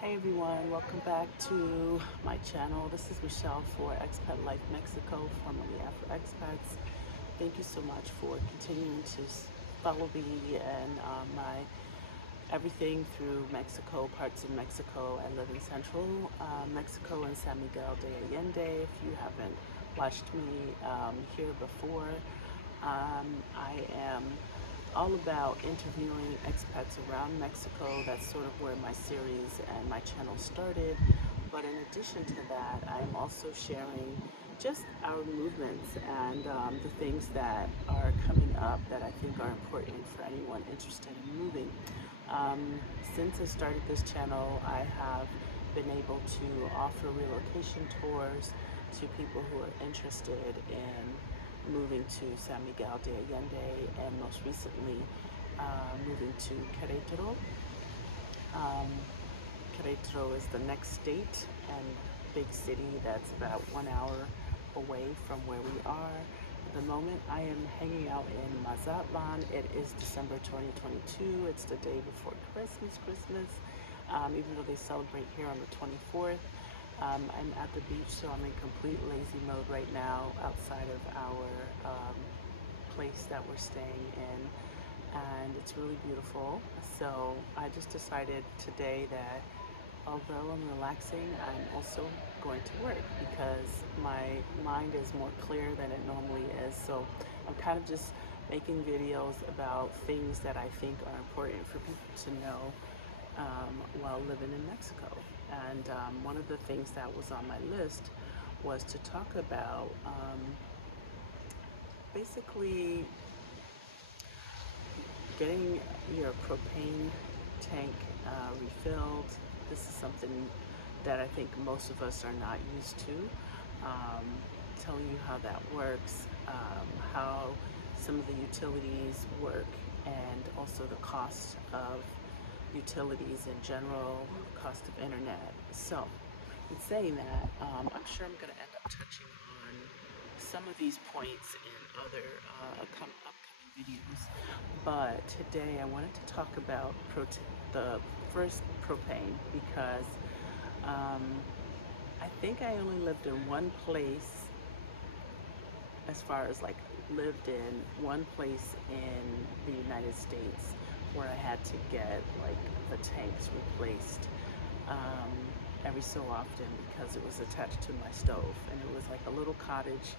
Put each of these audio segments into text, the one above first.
Hey everyone, welcome back to my channel. This is Michelle for Expat Life Mexico, formerly Afro Expats. Thank you so much for continuing to follow me and my everything through Mexico, parts of Mexico. I live in central Mexico in San Miguel de Allende. If you haven't watched me here before, I am all about interviewing expats around Mexico. That's sort of where my series and my channel started. But in addition to that, I am also sharing just our movements and the things that are coming up that I think are important for anyone interested in moving. Since I started this channel, I have been able to offer relocation tours to people who are interested in moving to San Miguel de Allende, and most recently moving to Querétaro. Querétaro is the next state and big city that's about 1 hour away from where we are. At the moment, I am hanging out in Mazatlan. It is December 2022. It's the day before Christmas, even though they celebrate here on the 24th. I'm at the beach, so I'm in complete lazy mode right now outside of our place that we're staying in, and it's really beautiful. So I just decided today that although I'm relaxing, I'm also going to work because my mind is more clear than it normally is. So I'm kind of just making videos about things that I think are important for people to know while living in Mexico. And one of the things that was on my list was to talk about basically getting your propane tank refilled. This is something that I think most of us are not used to. Telling you how that works, how some of the utilities work, and also the cost of utilities in general, cost of internet. So, in saying that, I'm sure I'm going to end up touching on some of these points in other upcoming videos. But today I wanted to talk about the first propane because I think I only lived in one place as far as like lived in one place in the United States where I had to get like the tanks replaced every so often because it was attached to my stove, and it was like a little cottage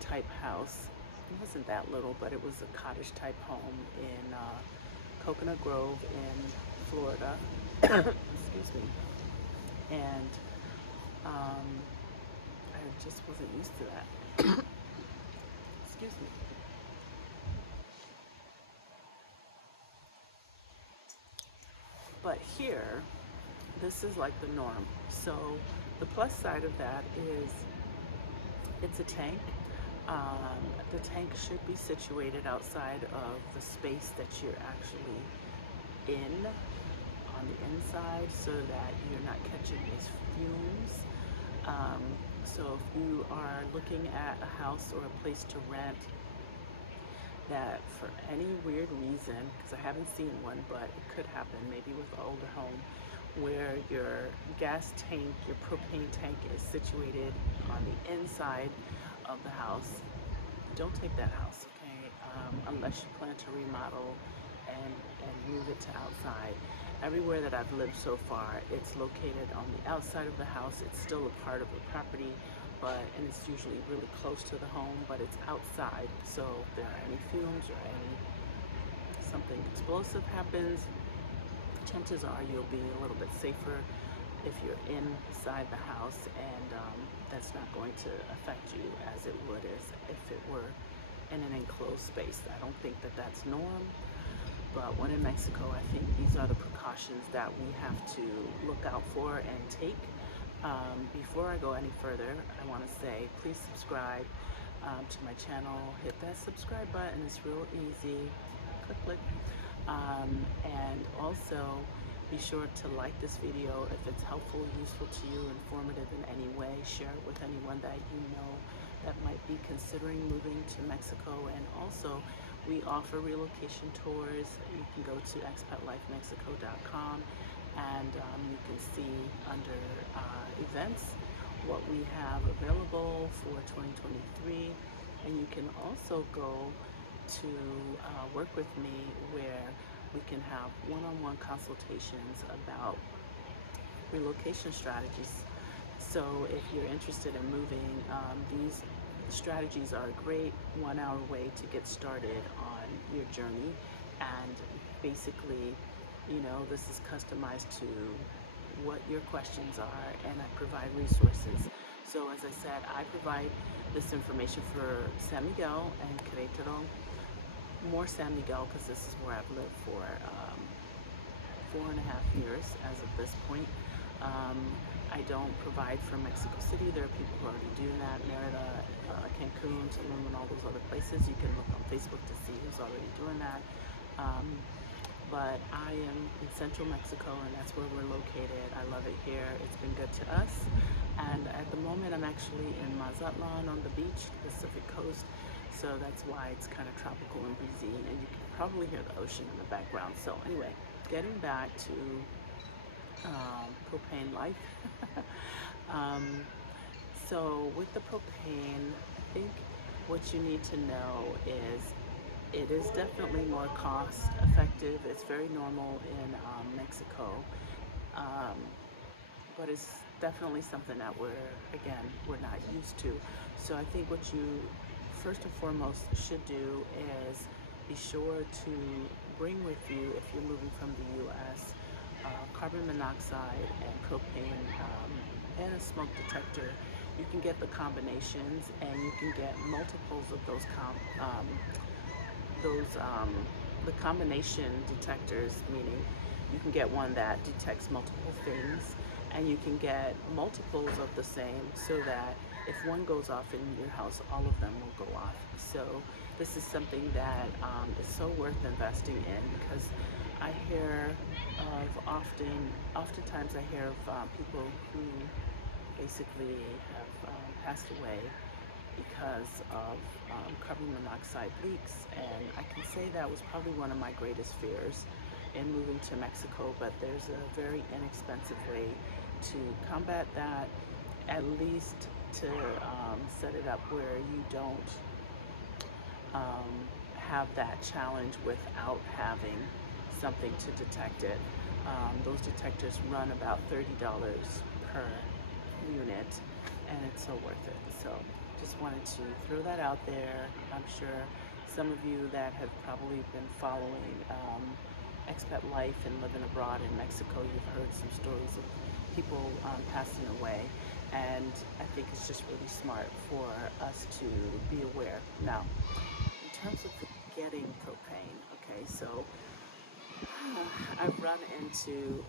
type house. It wasn't that little, but it was a cottage type home in Coconut Grove in Florida. Excuse me. And I just wasn't used to that. Excuse me. But here, this is like the norm. So the plus side of that is it's a tank. The tank should be situated outside of the space that you're actually in on the inside so that you're not catching these fumes. So if you are looking at a house or a place to rent that for any weird reason, because I haven't seen one, but it could happen maybe with an older home, where your gas tank, your propane tank is situated on the inside of the house, don't take that house, okay? Unless you plan to remodel and move it to outside. Everywhere that I've lived so far, it's located on the outside of the house. It's still a part of the property, and it's usually really close to the home, but it's outside. So if there are any fumes or something explosive happens, chances are you'll be a little bit safer if you're inside the house, and that's not going to affect you as it would as if it were in an enclosed space. I don't think that that's norm, but when in Mexico, I think these are the precautions that we have to look out for and take. Before I go any further, I want to say please subscribe to my channel. Hit that subscribe button. It's real easy. Click, click. And also be sure to like this video if it's helpful, useful to you, informative in any way. Share it with anyone that you know that might be considering moving to Mexico. And also, we offer relocation tours. You can go to expatlifemexico.com and and you can see under events what we have available for 2023, and you can also go to work with me where we can have one-on-one consultations about relocation strategies. So if you're interested in moving, these strategies are a great 1 hour way to get started on your journey. And basically, this is customized to what your questions are, and I provide resources. So as I said, I provide this information for San Miguel and Querétaro, more San Miguel because this is where I've lived for 4.5 years as of this point. I don't provide for Mexico City. There are people who are already doing that. Merida, Cancun, Tulum, and all those other places. You can look on Facebook to see who's already doing that. But I am in central Mexico, and that's where we're located. I love it here. It's been good to us. And at the moment, I'm actually in Mazatlan on the beach, Pacific coast. So that's why it's kind of tropical and breezy, and you can probably hear the ocean in the background. So anyway, getting back to propane life. So with the propane, I think what you need to know is it is definitely more cost effective. It's very normal in Mexico, but it's definitely something that we're not used to. So I think what you first and foremost should do is be sure to bring with you, if you're moving from the US, carbon monoxide and propane, and a smoke detector. You can get the combinations, and you can get multiples of the combination detectors, meaning you can get one that detects multiple things, and you can get multiples of the same, so that if one goes off in your house, all of them will go off. So this is something that is so worth investing in, because I hear of oftentimes I hear of people who basically have passed away because of carbon monoxide leaks. And I can say that was probably one of my greatest fears in moving to Mexico, but there's a very inexpensive way to combat that, at least to set it up where you don't have that challenge without having something to detect it. Those detectors run about $30 per unit, and it's so worth it. So just wanted to throw that out there. I'm sure some of you that have probably been following expat life and living abroad in Mexico, you've heard some stories of people passing away, and I think it's just really smart for us to be aware. Now, in terms of getting propane, okay, so I've run into,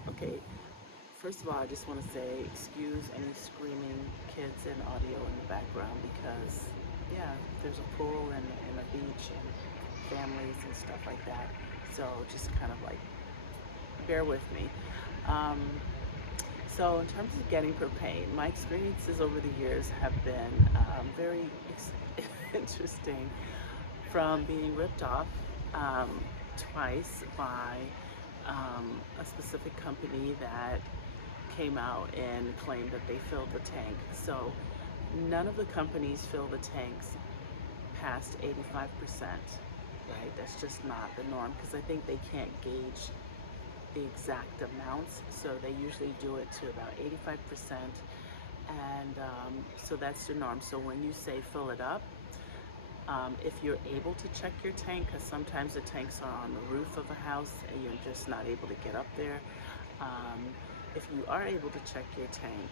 first of all, I just want to say, excuse any screaming kids and audio in the background, because, yeah, there's a pool and a beach and families and stuff like that. So just kind of like, bear with me. So in terms of getting propane, my experiences over the years have been very interesting, from being ripped off twice by a specific company that came out and claimed that they filled the tank. So none of the companies fill the tanks past 85%, right? That's just not the norm, because I think they can't gauge the exact amounts, so they usually do it to about 85%, and so that's the norm. So when you say fill it up, if you're able to check your tank, because sometimes the tanks are on the roof of a house and you're just not able to get up there, if you are able to check your tank,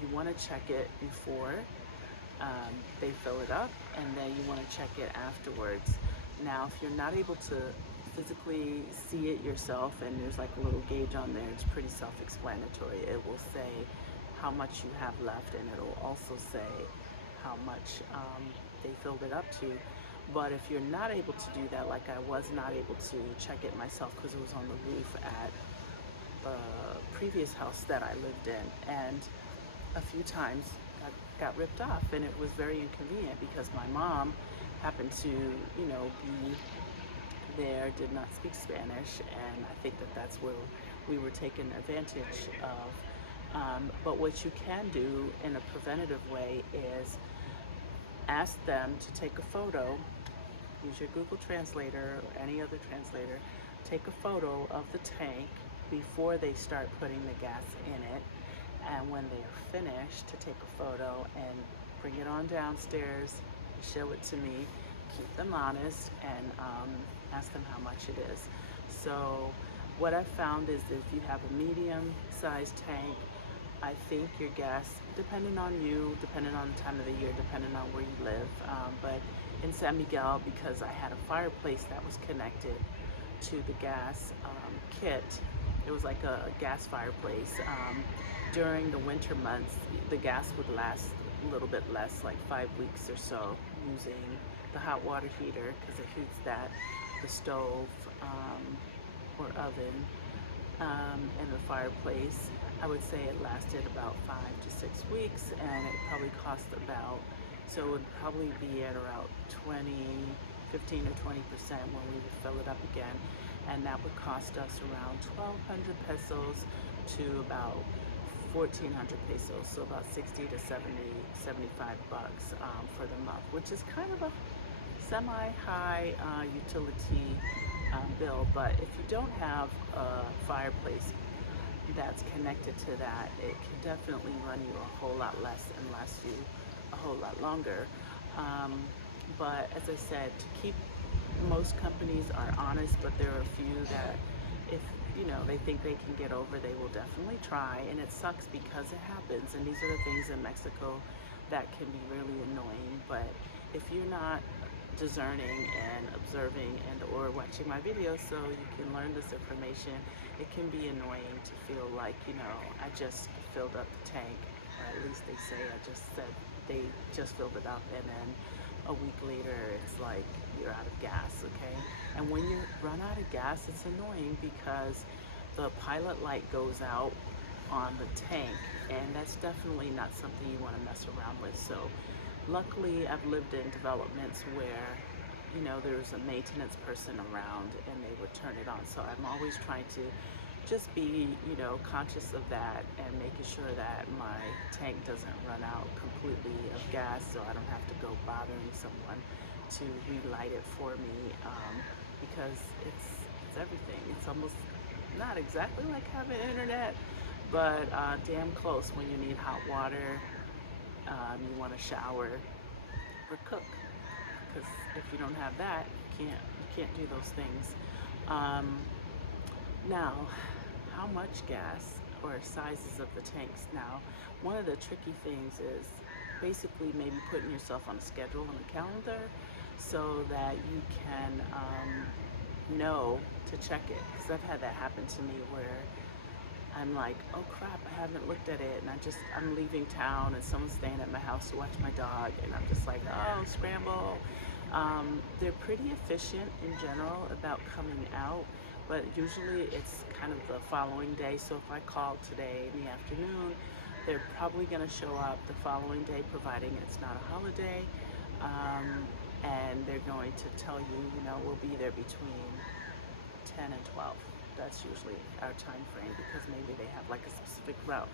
you want to check it before they fill it up, and then you want to check it afterwards. Now, if you're not able to physically see it yourself, and there's like a little gauge on there, it's pretty self-explanatory. It will say how much you have left, and it'll also say how much they filled it up to. But if you're not able to do that, like I was not able to check it myself because it was on the roof at the previous house that I lived in, and a few times got ripped off, and it was very inconvenient because my mom happened to, be there, did not speak Spanish, and I think that's where we were taken advantage of. But what you can do in a preventative way is ask them to take a photo, use your Google Translator or any other translator, take a photo of the tank before they start putting the gas in it, and when they're finished, to take a photo and bring it on downstairs, show it to me, keep them honest, and ask them how much it is. So what I've found is if you have a medium-sized tank, I think your gas, depending on you, depending on the time of the year, depending on where you live, but in San Miguel, because I had a fireplace that was connected to the gas kit, it was like a gas fireplace. During the winter months, the gas would last a little bit less, like 5 weeks or so, using the hot water heater because it heats that, the stove or oven, and the fireplace. I would say it lasted about 5 to 6 weeks, and it probably cost about, so it would probably be at around 15 or 20% when we would fill it up again, and that would cost us around 1,200 pesos to about 1,400 pesos, so about 60 to 75 bucks for the month, which is kind of a semi-high utility bill. But if you don't have a fireplace that's connected to that, it can definitely run you a whole lot less and last you a whole lot longer. But as I said, to keep, most companies are honest, but there are a few that if they think they can get over, they will definitely try, and it sucks because it happens, and these are the things in Mexico that can be really annoying. But if you're not discerning and observing and or watching my videos so you can learn this information, it can be annoying to feel like, I just filled up the tank, or at least they say they just filled it up, and then a week later it's like you're out of gas, okay? And when you run out of gas, it's annoying because the pilot light goes out on the tank, and that's definitely not something you want to mess around with. So luckily I've lived in developments where there's a maintenance person around and they would turn it on. So I'm always trying to just be conscious of that and making sure that my tank doesn't run out completely of gas, so I don't have to go bothering someone to relight it for me, because it's everything. It's almost not exactly like having internet, but damn close when you need hot water, you want to shower or cook, because if you don't have that, you can't do those things. Now, how much gas or sizes of the tanks? Now, one of the tricky things is basically maybe putting yourself on a schedule on a calendar so that you can know to check it, because I've had that happen to me where I'm like, oh crap, I haven't looked at it, and I'm leaving town and someone's staying at my house to watch my dog, and I'm just like, oh, scramble. They're pretty efficient in general about coming out, but usually it's kind of the following day. So if I call today in the afternoon, they're probably going to show up the following day, providing it's not a holiday, and they're going to tell you, we'll be there between 10 and 12. That's usually our time frame, because maybe they have like a specific route.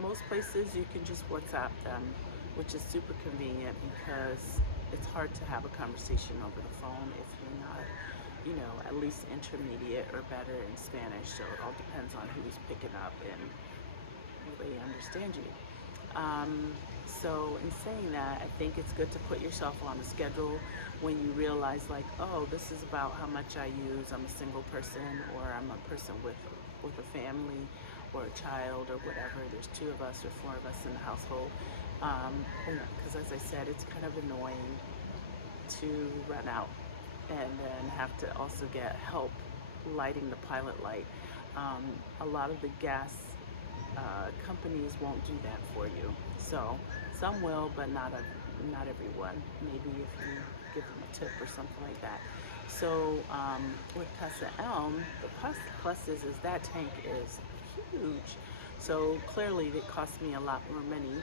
Most places you can just WhatsApp them, which is super convenient because it's hard to have a conversation over the phone if you're not, at least intermediate or better in Spanish. So it all depends on who's picking up and will they understand you. So in saying that, I think it's good to put yourself on a schedule when you realize, like, oh, this is about how much I use. I'm a single person, or I'm a person with a family or a child or whatever. There's 2 of us or 4 of us in the household. Because as I said, it's kind of annoying to run out and then have to also get help lighting the pilot light. A lot of the gas companies won't do that for you. So some will, but not everyone. Maybe if you give them a tip or something like that. So with Casa ELM, the plus is that tank is huge. So clearly it cost me a lot more money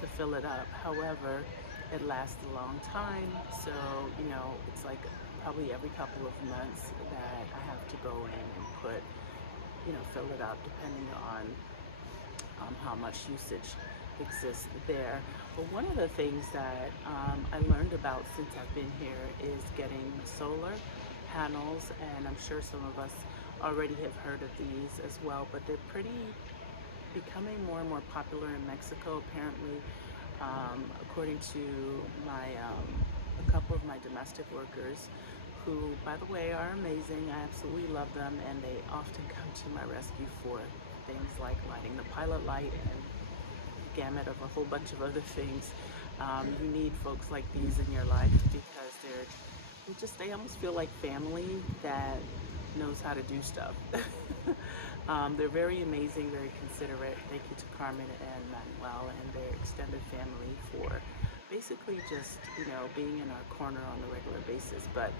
to fill it up. However, it lasts a long time. So, it's like probably every couple of months that I have to go in and put fill it up depending on how much usage exists there. But one of the things that I learned about since I've been here is getting solar panels, and I'm sure some of us already have heard of these as well, but they're becoming more and more popular in Mexico, apparently, according to a couple of my domestic workers, who, by the way, are amazing. I absolutely love them, and they often come to my rescue for things like lighting the pilot light and gamut of a whole bunch of other things. You need folks like these in your life because they almost feel like family that knows how to do stuff. They're very amazing, very considerate. Thank you to Carmen and Manuel and their extended family for basically just, being in our corner on a regular basis. But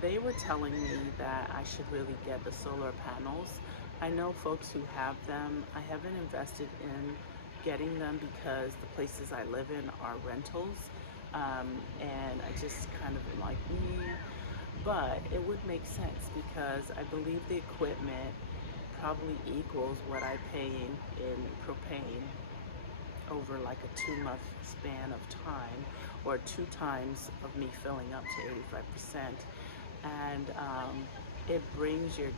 they were telling me that I should really get the solar panels. I know folks who have them. I haven't invested in getting them because the places I live in are rentals. And I just kind of am like, but it would make sense because I believe the equipment probably equals what I'm paying in propane over like a 2-month span of time, or 2 times of me filling up to 85%. And it brings your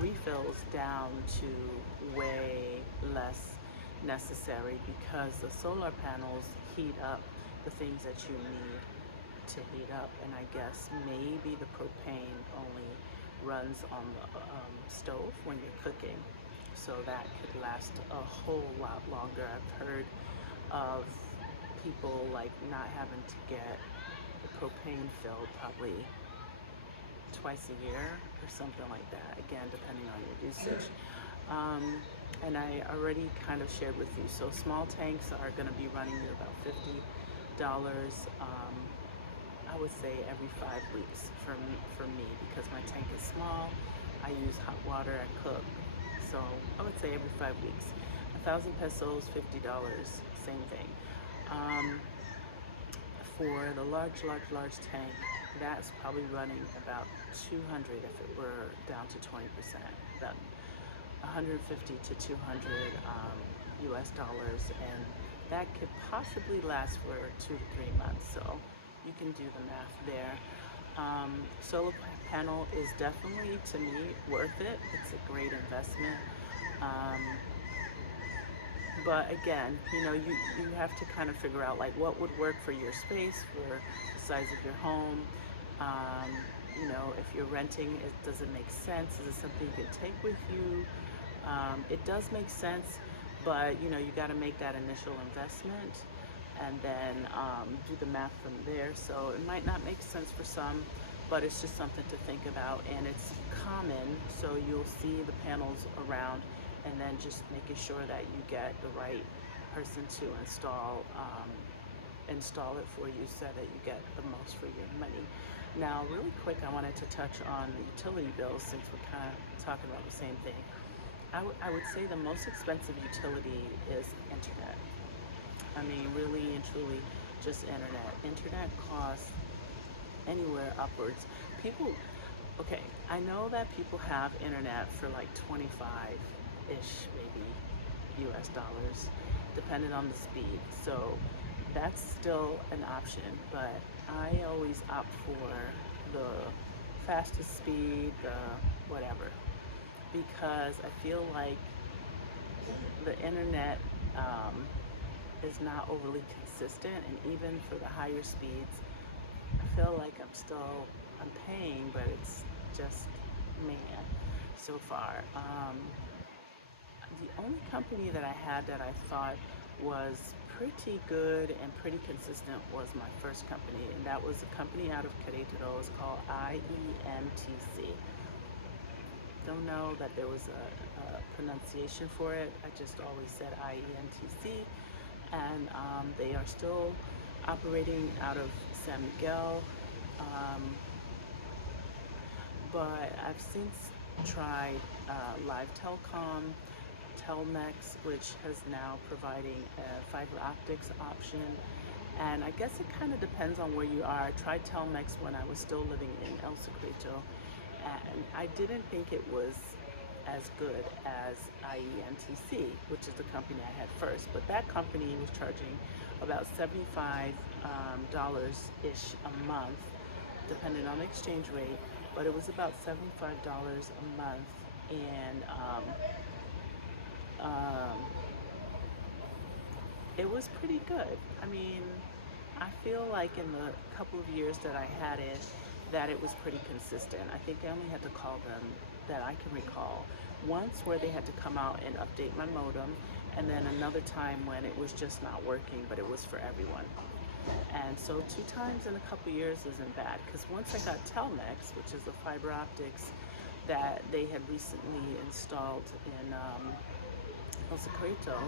refills down to way less necessary because the solar panels heat up the things that you need to heat up, and I guess maybe the propane only runs on the stove when you're cooking, so that could last a whole lot longer. I've heard of people like not having to get the propane filled probably twice a year or something like that, again depending on your usage. And I already kind of shared with you, so small tanks are going to be running you about $50. I would say every 5 weeks for me because my tank is small. I use hot water, I cook, so I would say every 5 weeks. 1,000 pesos, $50, same thing. For the large tank, that's probably running about 200 if it were down to 20%. About 150 to 200 US dollars, and that could possibly last for 2 to 3 months. So you can do the math there. Solar panel is definitely, to me, worth it. It's a great investment. But again, you have to kind of figure out like what would work for your space, for the size of your home. If you're renting, does it make sense? Is it something you can take with you? It does make sense, but you got to make that initial investment and then do the math from there. So it might not make sense for some, but it's just something to think about, and it's common, so you'll see the panels around, and then just making sure that you get the right person to install it for you so that you get the most for your money. Now, really quick, I wanted to touch on the utility bills since we're kind of talking about the same thing. I would say the most expensive utility is internet. I mean, really and truly, just internet. Internet costs anywhere upwards. Okay, I know that people have internet for like 25-ish, maybe US dollars, depending on the speed. So that's still an option, but I always opt for the fastest speed, the whatever, because I feel like the internet is not overly consistent, and even for the higher speeds, I feel like I'm paying, but it's just man so far. The only company that I had that I thought was pretty good and pretty consistent was my first company, and that was a company out of Querétaro. It's called IEMTC. Don't know that there was a pronunciation for it. I just always said IEMTC, and they are still operating out of San Miguel. But I've since tried Live Telecom, Telmex, which is now providing a fiber optics option. And I guess it kind of depends on where you are. I tried Telmex when I was still living in El Secreto, and I didn't think it was as good as IENTC, which is the company I had first. But that company was charging about $75 ish a month, depending on the exchange rate. But it was about $75 a month, and um, it was pretty good. I mean, I feel like in the couple of years that I had it, that it was pretty consistent. I think I only had to call them, that I can recall, once where they had to come out and update my modem, and then another time when it was just not working, but it was for everyone. And so 2 times in a couple of years isn't bad, because once I got Telmex, which is the fiber optics that they had recently installed in El Secreto,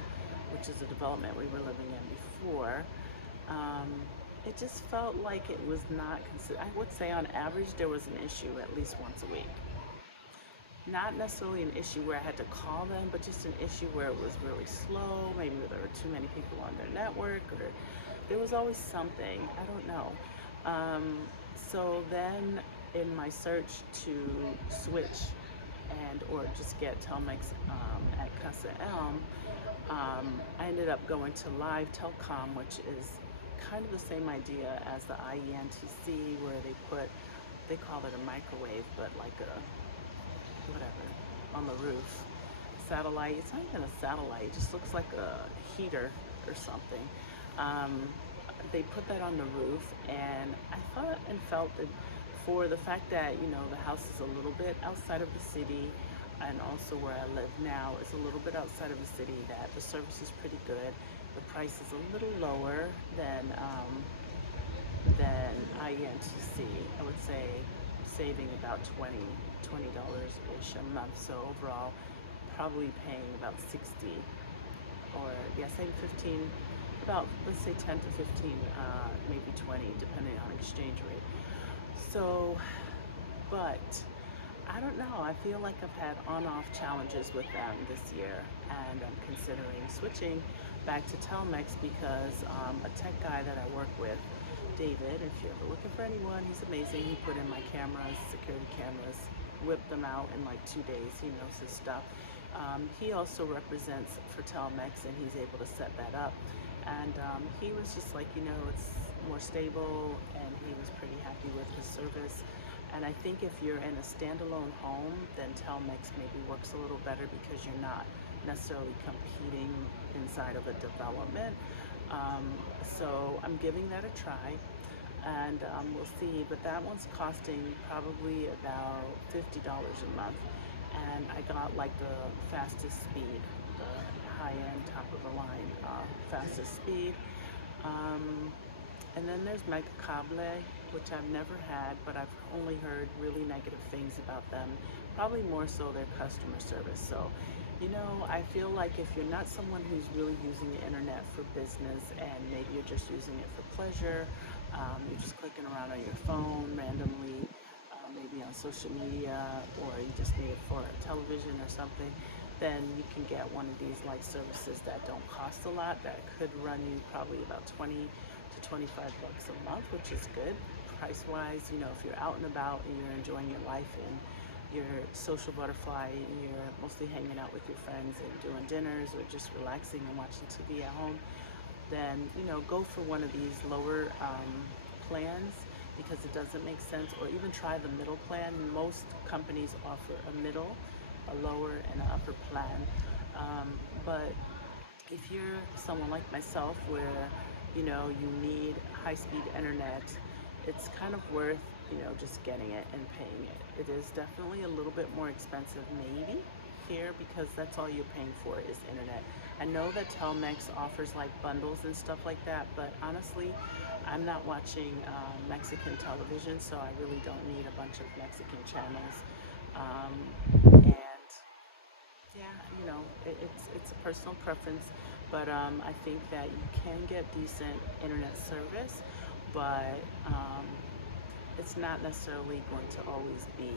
which is a development we were living in before, um, it just felt like it was not I would say on average there was an issue at least once a week. Not necessarily an issue where I had to call them, but just an issue where it was really slow, maybe there were too many people on their network, or there was always something, I don't know. So then in my search to switch and or just get Telmex at Casa ELM, I ended up going to Live Telecom, which is kind of the same idea as the IENTC, where they call it a microwave, but like a whatever, on the roof. Satellite, it's not even a satellite, it just looks like a heater or something. They put that on the roof, and I thought and felt that for the fact that, the house is a little bit outside of the city, and also where I live now is a little bit outside of the city, that the service is pretty good. The price is a little lower than IENTC. I would say saving about $20 ish a month. So overall, probably paying about 60, or yeah, say 15, about, let's say 10 to 15, maybe 20, depending on exchange rate. So, but I don't know. I feel like I've had on-off challenges with them this year, and I'm considering switching back to Telmex because a tech guy that I work with, David, if you're ever looking for anyone, he's amazing. He put in my cameras, security cameras, whipped them out in like 2 days. He knows his stuff. He also represents for Telmex, and he's able to set that up. And he was just like, it's more stable, and he was pretty happy with his service. And I think if you're in a standalone home, then Telmex maybe works a little better because you're not necessarily competing inside of a development. So I'm giving that a try, and we'll see. But that one's costing probably about $50 a month, and I got like the fastest speed, the high-end, top-of-the-line fastest speed. And then there's Megacable, which I've never had, but I've only heard really negative things about them, probably more so their customer service. So, I feel like if you're not someone who's really using the internet for business, and maybe you're just using it for pleasure, you're just clicking around on your phone randomly, maybe on social media, or you just need it for television or something, then you can get one of these light services that don't cost a lot, that could run you probably about 20 to 25 bucks a month, which is good price wise. If you're out and about and you're enjoying your life and you're social butterfly and you're mostly hanging out with your friends and doing dinners or just relaxing and watching TV at home, then go for one of these lower plans, because it doesn't make sense. Or even try the middle plan. Most companies offer a middle, a lower, and an upper plan. But if you're someone like myself where you need high-speed internet, it's kind of worth just getting it and paying it. It is definitely a little bit more expensive maybe here, because that's all you're paying for is internet. I know that Telmex offers like bundles and stuff like that, but honestly, I'm not watching Mexican television, so I really don't need a bunch of Mexican channels. And yeah, it's a personal preference, but I think that you can get decent internet service, but it's not necessarily going to always be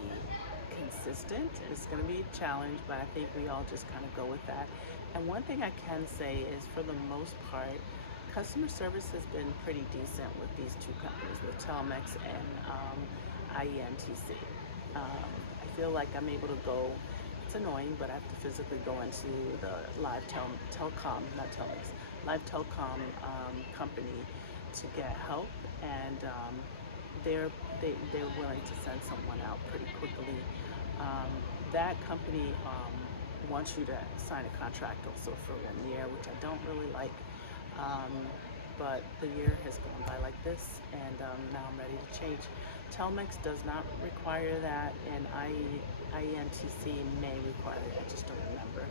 consistent. It's going to be a challenge, but I think we all just kind of go with that. And one thing I can say is, for the most part, customer service has been pretty decent with these two companies, with Telmex and IENTC. I feel like I'm able to go it's annoying, but I have to physically go into the live telecom, not telmix, live telecom company to get help, and they're willing to send someone out pretty quickly. That company wants you to sign a contract also for 1 year, which I don't really like. But the year has gone by like this, and now I'm ready to change. Telmex does not require that, and IENTC may require it, I just don't remember.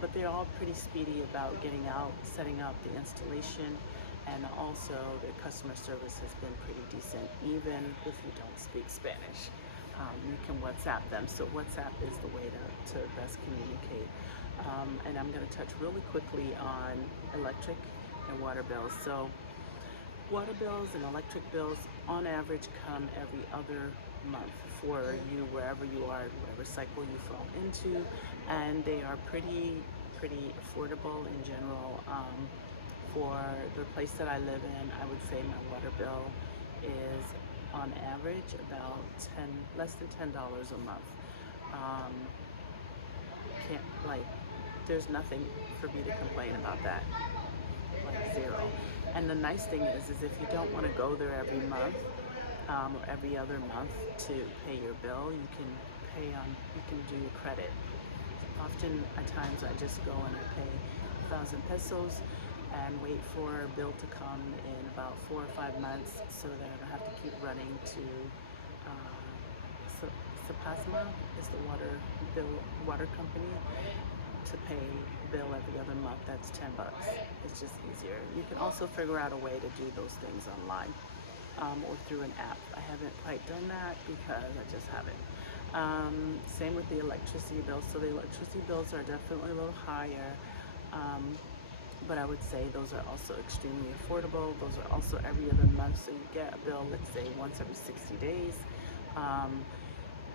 But they're all pretty speedy about getting out, setting up the installation, and also their customer service has been pretty decent, even if you don't speak Spanish. You can WhatsApp them, so WhatsApp is the way to best communicate. And I'm going to touch really quickly on electric and water bills. So water bills and electric bills on average come every other month for you, wherever you are, whatever cycle you fall into, and they are pretty affordable in general. For the place that I live in, I would say my water bill is on average about less than $10 a month. There's nothing for me to complain about that, like zero. And the nice thing is if you don't want to go there every month or every other month to pay your bill, you can do credit. Often at times I just go and I pay 1,000 pesos and wait for a bill to come in about 4 or 5 months, so that I don't have to keep running to Sapasma is the water company, to pay bill every other month. That's $10. It's just easier. You can also figure out a way to do those things online or through an app. I haven't quite done that because I just haven't. Same with the electricity bills. So the electricity bills are definitely a little higher, but I would say those are also extremely affordable. Those are also every other month, so you get a bill, let's say once every 60 days.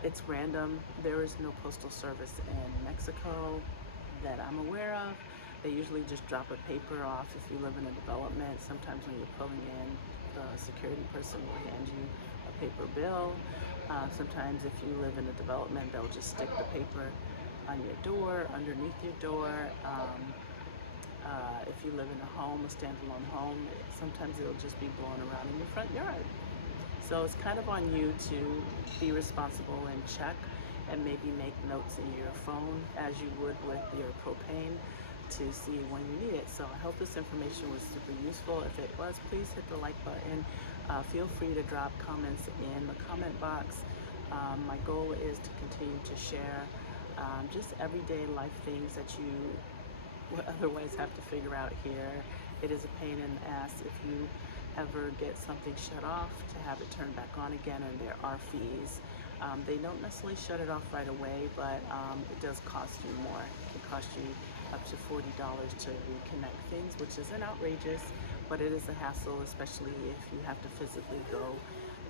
It's random. There is no postal service in Mexico that I'm aware of. They usually just drop a paper off if you live in a development. Sometimes when you're pulling in, the security person will hand you a paper bill. Sometimes if you live in a development, they'll just stick the paper on your door, underneath your door. If you live in a home, a standalone home, sometimes it'll just be blown around in your front yard. So it's kind of on you to be responsible and check, and maybe make notes in your phone as you would with your propane to see when you need it. So I hope this information was super useful. If it was, please hit the like button. Feel free to drop comments in the comment box. My goal is to continue to share just everyday life things that you would otherwise have to figure out here. It is a pain in the ass if you ever get something shut off to have it turned back on again, and there are fees. They don't necessarily shut it off right away, but it does cost you more. It can cost you up to $40 to reconnect things, which isn't outrageous, but it is a hassle, especially if you have to physically go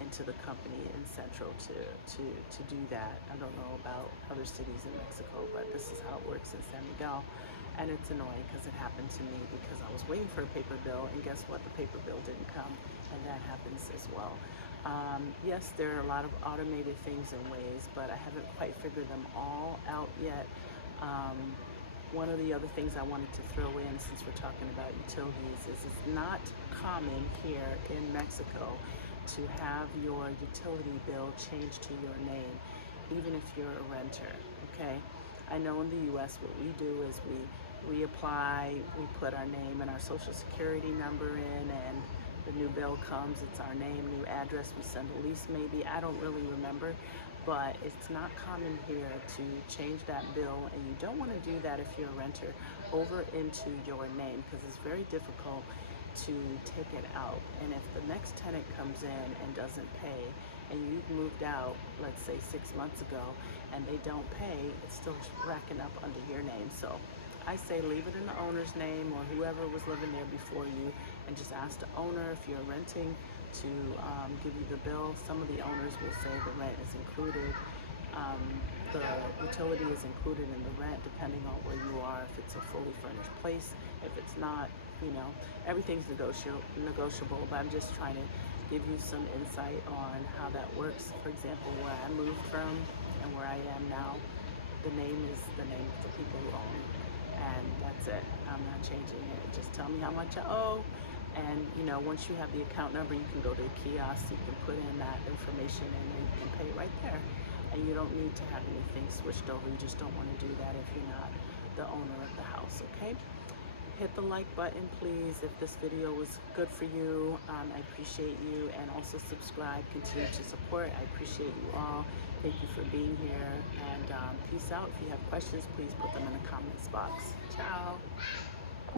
into the company in Central to do that. I don't know about other cities in Mexico, but this is how it works in San Miguel. And it's annoying because it happened to me because I was waiting for a paper bill, and guess what? The paper bill didn't come, and that happens as well. Yes, there are a lot of automated things and ways, but I haven't quite figured them all out yet. One of the other things I wanted to throw in, since we're talking about utilities, is it's not common here in Mexico to have your utility bill changed to your name, even if you're a renter, okay? I know in the US what we do is we apply, we put our name and our social security number in, and the new bill comes, it's our name, new address, we send a lease maybe, I don't really remember, but it's not common here to change that bill, and you don't want to do that if you're a renter, over into your name, because it's very difficult to take it out. And if the next tenant comes in and doesn't pay, and you've moved out, let's say 6 months ago, and they don't pay, it's still racking up under your name. So I say leave it in the owner's name or whoever was living there before you, and just ask the owner if you're renting to give you the bill. Some of the owners will say the rent is included. The utility is included in the rent depending on where you are, if it's a fully furnished place, if it's not, you know, everything's negotiable, but I'm just trying to give you some insight on how that works. For example, where I moved from and where I am now, the name is the name of the people who own, and that's it. I'm not changing it. Just tell me how much I owe, and once you have the account number, you can go to the kiosk, you can put in that information, and then you can pay right there. And you don't need to have anything switched over. You just don't want to do that if you're not the owner of the house, okay? Hit the like button, please, if this video was good for you. I appreciate you, and also subscribe, continue to support. I appreciate you all. Thank you for being here, and peace out. If you have questions, please put them in the comments box. Ciao.